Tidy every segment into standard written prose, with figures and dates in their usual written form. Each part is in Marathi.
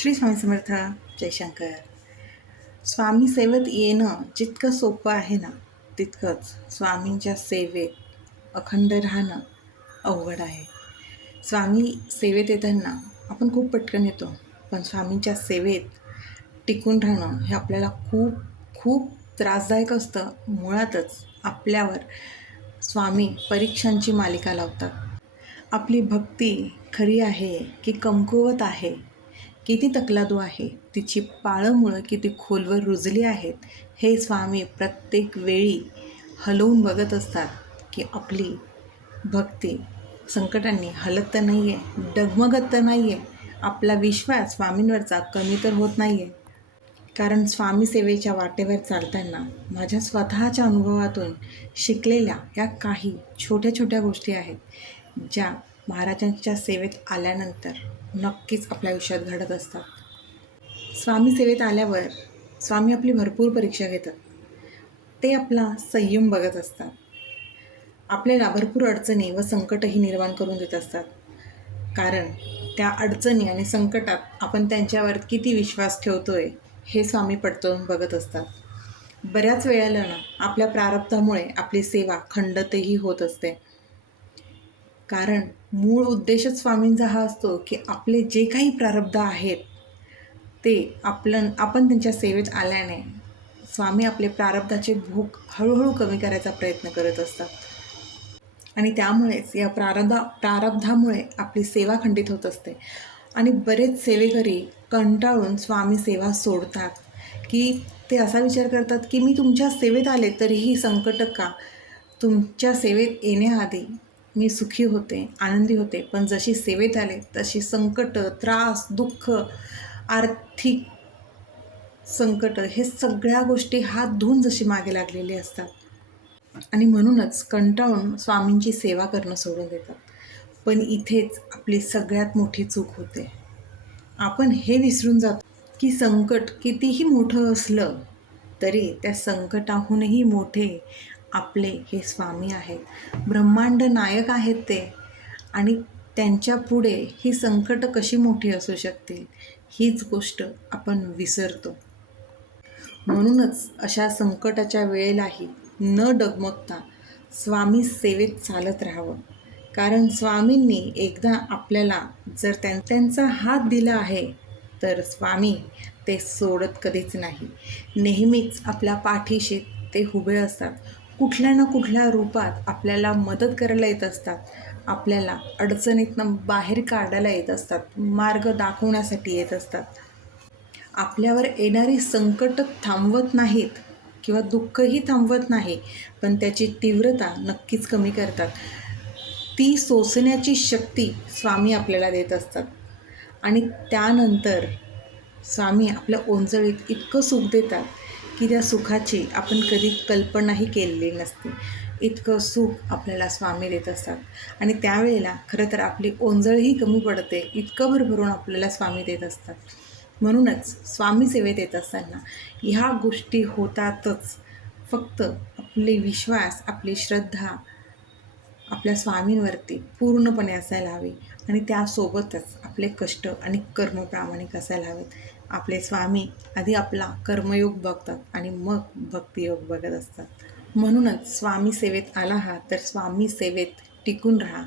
श्री स्वामी समर्थ. जयशंकर. स्वामी सेवेत येणं जितकं सोपं आहे ना, तितकंच स्वामींच्या सेवेत अखंड राहणं अवघड आहे. स्वामी सेवेत येताना आपण खूप पटकन येतो, पण स्वामींच्या सेवेत टिकून राहणं हे आपल्याला खूप खूप त्रासदायक असतं. मुळातच आपल्यावर स्वामी परीक्षांची मालिका लावतात. आपली भक्ती खरी आहे की कमकुवत आहे, किती तकलादू आहे, तिची पाळंमुळं किती खोलवर रुजली आहेत, हे स्वामी प्रत्येक वेळी हलवून बघत असतात की आपली भक्ती संकटांनी हलत तर नाही आहे, डगमगत तर नाही आहे, आपला विश्वास स्वामींवरचा कमी तर होत नाही आहे. कारण स्वामी सेवेच्या वाटेवर चालताना माझ्या स्वतःच्या अनुभवातून शिकलेल्या या काही छोट्या छोट्या गोष्टी आहेत, ज्या महाराजांच्या सेवेत आल्यानंतर नक्कीच आपल्या आयुष्यात घडत असतात. स्वामी सेवेत आल्यावर स्वामी आपली भरपूर परीक्षा घेतात. ते आपला संयम बघत असतात. आपल्याला भरपूर अडचणी व संकटही निर्माण करून देत असतात. कारण त्या अडचणी आणि संकटात आपण त्यांच्यावर किती विश्वास ठेवतोय हे स्वामी पडताळून बघत असतात. बऱ्याच वेळेला ना आपल्या प्रारब्धामुळे आपली सेवा खंडितही होत असते. कारण मूळ उद्देशच स्वामींचा हा असतो की आपले जे काही प्रारब्ध आहेत ते आपण त्यांच्या सेवेत आल्याने स्वामी आपले प्रारब्धाचे भूक हळूहळू कमी करायचा प्रयत्न करत असतात. आणि त्यामुळेच या प्रारब्धामुळे आपली सेवा खंडित होत असते. आणि बरेच सेवेकरी कंटाळून स्वामी सेवा सोडतात, की ते असा विचार करतात की मी तुमच्या सेवेत आले तरीही संकट का. तुमच्या सेवेत येण्याआधी मी सुखी होते, आनंदी होते, पण जशी सेवेत आले तशी संकट, त्रास, दुःख, आर्थिक संकट हे सगळ्या गोष्टी हात धुवून जशी मागे लागलेली असतात. आणि म्हणूनच कंटाळून स्वामींची सेवा करणं सोडून देतात. पण इथेच आपली सगळ्यात मोठी चूक होते. आपण हे विसरून जातो की संकट कितीही मोठं असलं तरी त्या संकटाहूनही मोठे आपले हे स्वामी आहेत. ब्रह्मांड नायक आहेत ते. आणि त्यांच्या पुढे ही संकट कशी मोठी असू शकतील, हीच गोष्ट आपण विसरतो. म्हणूनच अशा संकटाच्या वेळेलाही न डगमगता स्वामी सेवेत चालत राहावं. कारण स्वामींनी एकदा आपल्याला जर त्यांचा हात दिला आहे तर स्वामी ते सोडत कधीच नाही. नेहमीच आपल्या पाठीशी ते उभे असतात. कुठल्या ना कुठल्या रूपात आपल्याला मदत करायला येत असतात. आपल्याला अडचणीतनं बाहेर काढायला येत असतात. मार्ग दाखवण्यासाठी येत असतात. आपल्यावर येणारी संकट थांबवत नाहीत किंवा दुःखही थांबवत नाही, पण त्याची तीव्रता नक्कीच कमी करतात. ती सोसण्याची शक्ती स्वामी आपल्याला देत असतात. आणि त्यानंतर स्वामी आपल्या ओंजळीत इतकं सुख देतात की त्या सुखाची आपण कधी कल्पनाही केलेली नसते. इतकं सुख आपल्याला स्वामी देत असतात. आणि त्यावेळेला खरं तर आपली ओंजळही कमी पडते, इतकं भरभरून आपल्याला स्वामी देत असतात. म्हणूनच स्वामी सेवेत येत असताना ह्या गोष्टी होतातच. फक्त आपले विश्वास, आपली श्रद्धा आपल्या स्वामींवरती पूर्णपणे असायला हवी. आणि त्यासोबतच आपले कष्ट आणि कर्म प्रामाणिक असायला हवेत. आपले स्वामी आधी आपला कर्मयोग बघतात आणि मग भक्तियोग बघत असतात. म्हणूनच स्वामी सेवेत आला आहात तर स्वामी सेवेत टिकून राहा.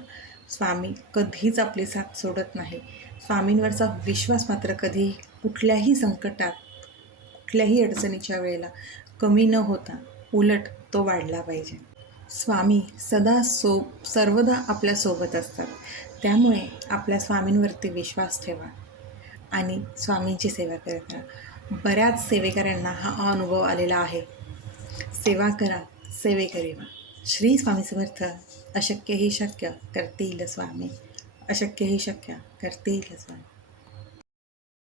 स्वामी कधीच आपली साथ सोडत नाही. स्वामींवरचा विश्वास मात्र कधीही कुठल्याही संकटात, कुठल्याही अडचणीच्या वेळेला कमी न होता उलट तो वाढला पाहिजे. स्वामी सर्वदा आपल्यासोबत असतात. त्यामुळे आपल्या स्वामींवरती विश्वास ठेवा आणि स्वामींची सेवा करत राहा. बऱ्याच सेवेकऱ्यांना हा अनुभव आलेला आहे. सेवा करा, सेवेकरी व्हा. श्री स्वामी समर्थ. अशक्य ही शक्य करतील स्वामी. अशक्य ही शक्य करतील स्वामी.